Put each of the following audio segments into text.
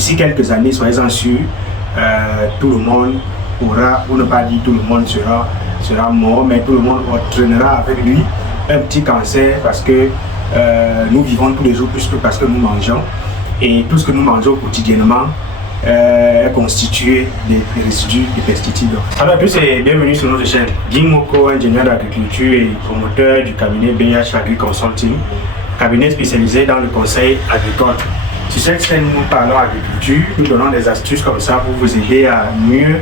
d'ici quelques années, soyez-en sûrs, tout le monde aura, ou ne pas dire tout le monde sera mort, mais tout le monde entraînera avec lui un petit cancer parce que nous vivons tous les jours plus que parce que nous mangeons. Et tout ce que nous mangeons quotidiennement est constitué des résidus de pesticides. Alors à tous et bienvenue sur notre chaîne. Ging Moko, ingénieur d'agriculture et promoteur du cabinet BH Agri Consulting, cabinet spécialisé dans le conseil agricole. Sur cette chaîne, nous parlons agriculture, nous donnons des astuces comme ça pour vous aider à mieux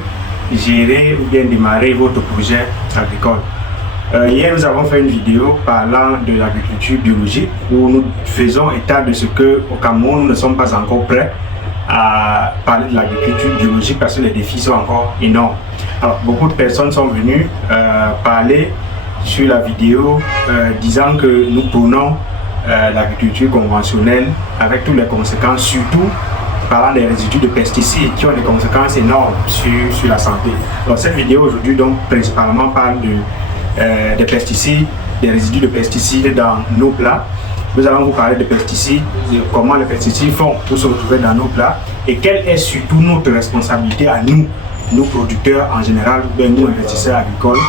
gérer ou bien démarrer votre projet agricole. Hier, nous avons fait une vidéo parlant de l'agriculture biologique où nous faisons état de ce qu'au Cameroun, nous ne sommes pas encore prêts à parler de l'agriculture biologique parce que les défis sont encore énormes. Alors, beaucoup de personnes sont venues parler sur la vidéo disant que nous prônons l'agriculture conventionnelle avec toutes les conséquences, surtout parlant des résidus de pesticides qui ont des conséquences énormes sur la santé. Donc, cette vidéo aujourd'hui donc principalement parle des pesticides, des résidus de pesticides dans nos plats. Nous allons vous parler de pesticides, de comment les pesticides font pour se retrouver dans nos plats et quelle est surtout notre responsabilité à nous, nos producteurs en général, ou bien nous investisseurs agricoles,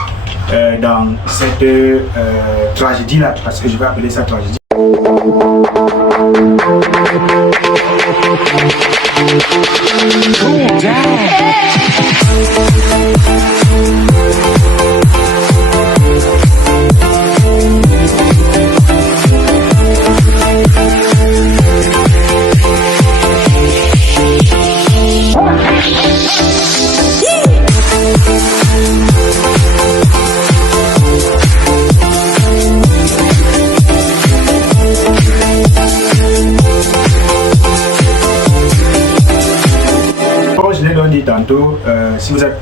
dans cette tragédie-là, parce que je vais appeler ça tragédie. Tantôt, si vous êtes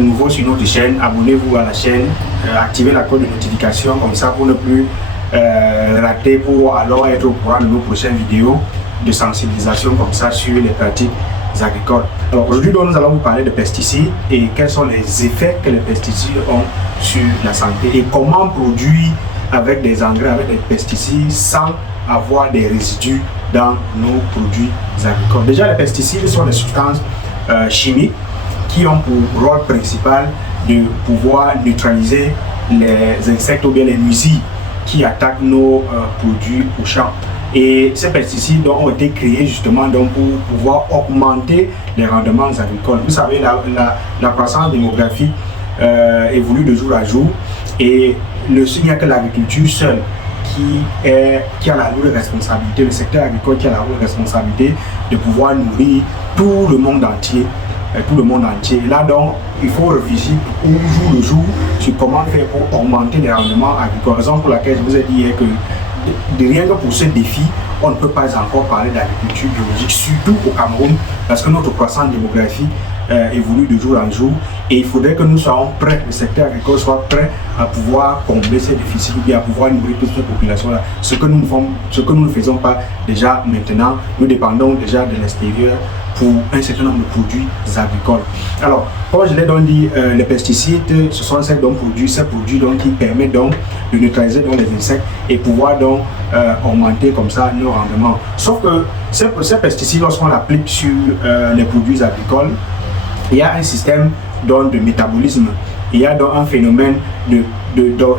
nouveau sur notre chaîne, abonnez-vous à la chaîne, activez la cloche de notification comme ça pour ne plus rater, pour alors être au courant de nos prochaines vidéos de sensibilisation comme ça sur les pratiques agricoles. Alors aujourd'hui nous allons vous parler de pesticides et quels sont les effets que les pesticides ont sur la santé et comment produire avec des engrais, avec des pesticides sans avoir des résidus dans nos produits agricoles. Déjà, les pesticides sont des substances chimiques qui ont pour rôle principal de pouvoir neutraliser les insectes ou bien les nuisibles qui attaquent nos produits au champ. Et ces pesticides ont été créés justement donc pour pouvoir augmenter les rendements agricoles. Vous savez, la croissance démographique évolue de jour à jour et il n'y a que l'agriculture seule qui a la lourde responsabilité, le secteur agricole qui a la lourde responsabilité de pouvoir nourrir tout le monde entier. Là donc, il faut réfléchir au jour le jour sur comment faire pour augmenter les rendements agricoles. Raison pour laquelle je vous ai dit hier que rien que pour ce défi, on ne peut pas encore parler d'agriculture biologique, surtout au Cameroun, parce que notre croissance démographique évolue de jour en jour et il faudrait que nous soyons prêts, le secteur agricole soit prêt à pouvoir combler ces déficits ou bien à pouvoir nourrir toute cette population-là. Ce que nous ne faisons pas déjà maintenant, nous dépendons déjà de l'extérieur pour un certain nombre de produits agricoles. Alors, comme je l'ai donc dit, les pesticides, ce sont ces produits donc, qui permettent donc de neutraliser donc, les insectes et pouvoir donc augmenter comme ça nos rendements. Sauf que ces pesticides, lorsqu'on l'applique sur les produits agricoles, il y a un système donc, de métabolisme, il y a donc un phénomène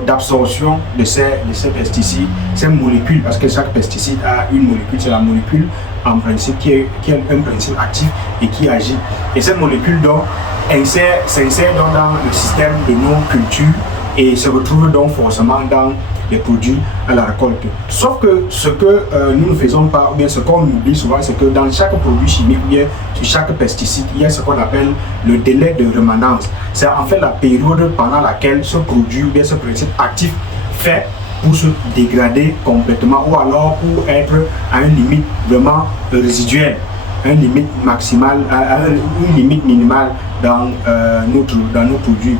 d'absorption de ces pesticides, ces molécules, parce que chaque pesticide a une molécule, c'est la molécule en principe qui est un principe actif et qui agit. Et cette molécule donc s'insère dans le système de nos cultures et se retrouve donc forcément dans les produits à la récolte. Sauf que ce que nous ne faisons pas, ou bien ce qu'on oublie souvent, c'est que dans chaque produit chimique, ou bien sur chaque pesticide, il y a ce qu'on appelle le délai de rémanence. C'est en fait la période pendant laquelle ce produit ou bien ce principe actif fait pour se dégrader complètement ou alors pour être à une limite vraiment résiduelle, une limite maximale, une limite minimale dans nos produits.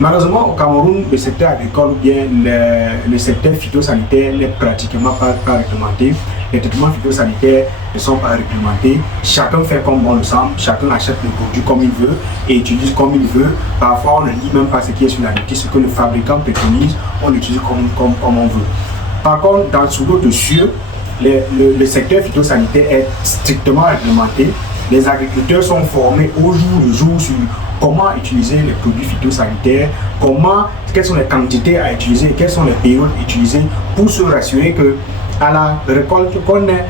Malheureusement, au Cameroun, le secteur agricole ou bien le secteur phytosanitaire n'est pratiquement pas réglementé. Les traitements phytosanitaires ne sont pas réglementés. Chacun fait comme bon le semble, chacun achète le produit comme il veut et utilise comme il veut. Parfois, on ne lit même pas ce qui est sur la notice, ce que le fabricant préconise, on l'utilise comme on veut. Par contre, sous d'autres cieux, le secteur phytosanitaire est strictement réglementé Les agriculteurs sont formés au jour le jour sur comment utiliser les produits phytosanitaires, quelles sont les quantités à utiliser, quelles sont les périodes utilisées pour se rassurer que à la récolte qu'on ait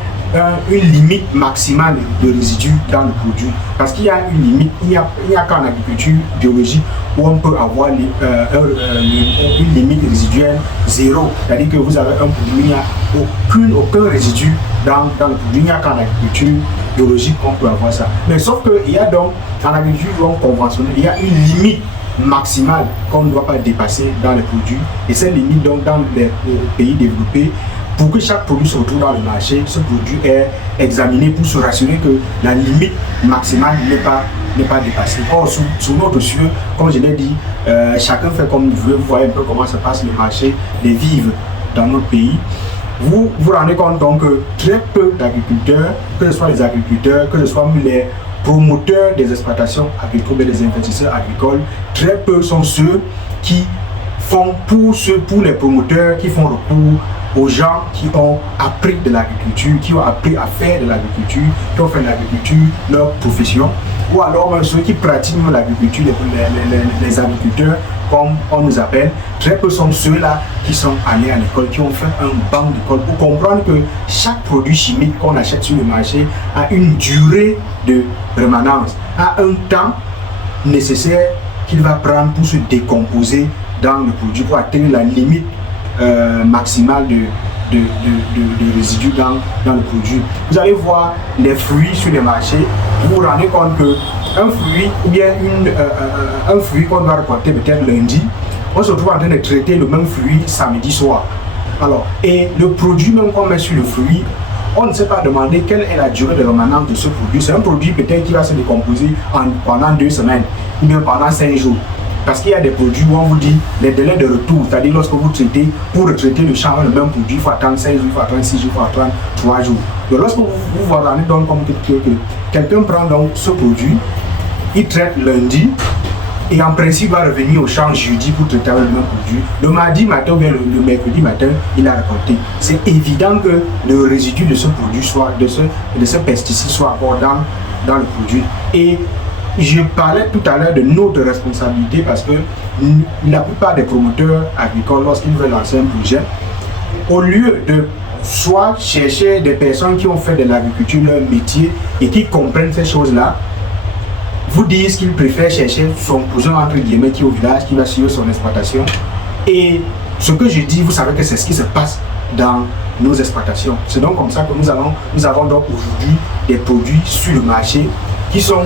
une limite maximale de résidus dans le produit. Parce qu'il y a une limite, il n'y a qu'en agriculture biologique où on peut avoir une limite résiduelle zéro. C'est-à-dire que vous avez un produit, il n'y a aucun résidu dans le produit. Il n'y a qu'en agriculture biologique qu'on peut avoir ça. Mais sauf qu'il y a donc, en agriculture conventionnelle, il y a une limite maximale qu'on ne doit pas dépasser dans les produits. Et cette limite, donc, dans les pays développés, pour que chaque produit se retrouve dans le marché, ce produit est examiné pour se rassurer que la limite maximale n'est pas dépassée. Or, sous notre cieux, comme je l'ai dit, chacun fait comme il veut. Vous voyez un peu comment se passe le marché des vivres dans notre pays. Vous vous rendez compte donc que très peu d'agriculteurs, que ce soit les agriculteurs, que ce soit les promoteurs des exploitations agricoles et des investisseurs agricoles, très peu sont ceux qui font pour les promoteurs qui font recours aux gens qui ont appris de l'agriculture, qui ont appris à faire de l'agriculture, qui ont fait de l'agriculture leur profession, ou alors même ceux qui pratiquent l'agriculture, les agriculteurs, comme on nous appelle. Très peu sont ceux-là qui sont allés à l'école, qui ont fait un banc d'école pour comprendre que chaque produit chimique qu'on achète sur le marché a une durée de rémanence, a un temps nécessaire qu'il va prendre pour se décomposer dans le produit, pour atteindre la limite maximale de résidus dans le produit. Vous allez voir les fruits sur les marchés, vous vous rendez compte qu'un fruit ou bien un fruit qu'on doit récolter peut-être lundi, on se retrouve en train de traiter le même fruit samedi soir. Alors, et le produit même qu'on met sur le fruit, on ne sait pas demander quelle est la durée de rémanence de ce produit. C'est un produit peut-être qui va se décomposer pendant 2 semaines ou bien pendant 5 jours. Parce qu'il y a des produits où on vous dit les délais de retour, c'est-à-dire lorsque vous traitez, pour retraiter le champ, le même produit, il faut attendre 16 jours, il faut attendre 6 jours, il faut attendre 3 jours. Donc lorsque vous rendez donc comme que quelqu'un prend donc ce produit, il traite lundi, et en principe va revenir au champ jeudi pour traiter le même produit. Le mardi matin ou bien le mercredi matin, il a récolté. C'est évident que le résidu de ce produit, soit de ce pesticide, soit encore dans le produit. Et je parlais tout à l'heure de notre responsabilité parce que la plupart des promoteurs agricoles, lorsqu'ils veulent lancer un projet, au lieu de soit chercher des personnes qui ont fait de l'agriculture leur métier et qui comprennent ces choses-là, vous disent qu'ils préfèrent chercher son cousin entre guillemets qui est au village, qui va suivre son exploitation. Et ce que je dis, vous savez que c'est ce qui se passe dans nos exploitations. C'est donc comme ça que nous avons donc aujourd'hui des produits sur le marché qui sont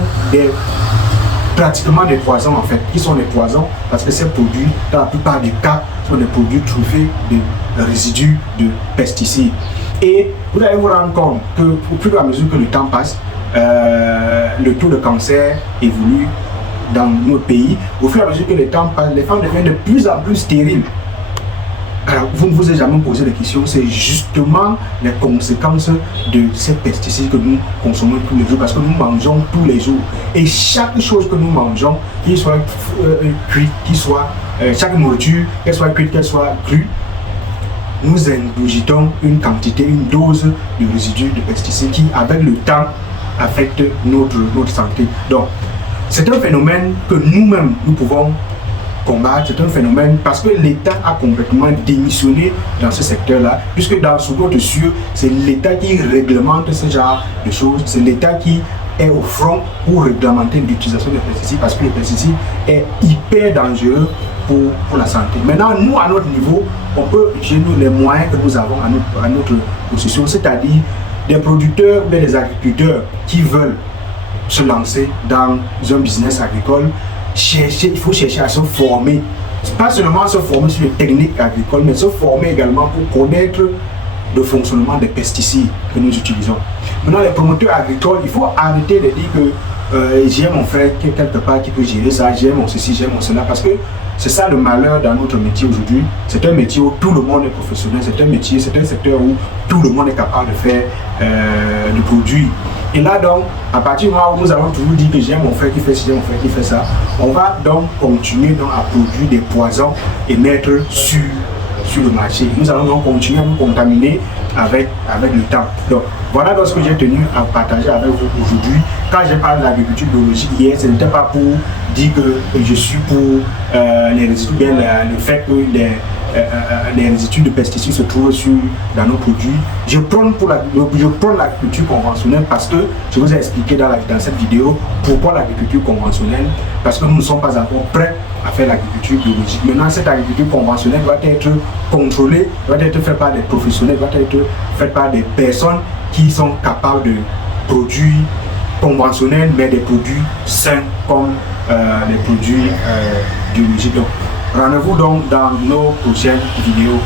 pratiquement des poisons en fait, qui sont des poisons parce que ces produits, dans la plupart des cas, sont des produits truffés de résidus de pesticides. Et vous allez vous rendre compte que au fur et à mesure que le temps passe, le taux de cancer évolue dans notre pays. Au fur et à mesure que le temps passe, les femmes deviennent de plus en plus stériles. Alors, vous ne vous avez jamais posé la question, c'est justement les conséquences de ces pesticides que nous consommons tous les jours, parce que nous mangeons tous les jours. Et chaque chose que nous mangeons, qu'il soit cuit, chaque nourriture, qu'elle soit cuite, qu'elle soit crue, nous ingurgitons une quantité, une dose de résidus de pesticides qui, avec le temps, affecte notre santé. Donc, c'est un phénomène que nous-mêmes, nous pouvons combattre. C'est un phénomène parce que l'État a complètement démissionné dans ce secteur-là, puisque sous notre cieux, c'est l'État qui réglemente ce genre de choses, c'est l'État qui est au front pour réglementer l'utilisation des pesticides, parce que le pesticide est hyper dangereux pour la santé. Maintenant, nous, à notre niveau, on peut utiliser les moyens que nous avons à notre possession, c'est-à-dire des producteurs ou des agriculteurs qui veulent se lancer dans un business agricole. Il faut chercher à se former, pas seulement se former sur les techniques agricoles, mais se former également pour connaître le fonctionnement des pesticides que nous utilisons. Maintenant, les promoteurs agricoles, il faut arrêter de dire que j'ai mon frère quelque part qui peut gérer ça, j'ai mon ceci, j'ai mon cela, parce que c'est ça le malheur dans notre métier aujourd'hui. C'est un métier où tout le monde est professionnel, c'est un secteur où tout le monde est capable de faire, de produire. Et là donc, à partir du moment où nous avons toujours dit que j'ai mon frère qui fait ci, j'ai mon frère qui fait ça, on va donc continuer donc à produire des poisons et mettre sur le marché. Nous allons donc continuer à nous contaminer avec le temps. Donc voilà donc ce que j'ai tenu à partager avec vous aujourd'hui. Quand j'ai parlé de l'agriculture biologique hier, ce n'était pas pour dire que je suis pour les résidus, bien le fait que les résidus de pesticides se trouvent dans nos produits. Je prône l'agriculture conventionnelle parce que je vous ai expliqué dans cette vidéo pourquoi l'agriculture conventionnelle, parce que nous ne sommes pas encore prêts à faire l'agriculture biologique. Maintenant, cette agriculture conventionnelle doit être contrôlée, doit être faite par des professionnels, doit être faite par des personnes qui sont capables de produire conventionnels, mais des produits sains comme les produits biologiques. Donc, rendez-vous donc dans nos prochaines vidéos.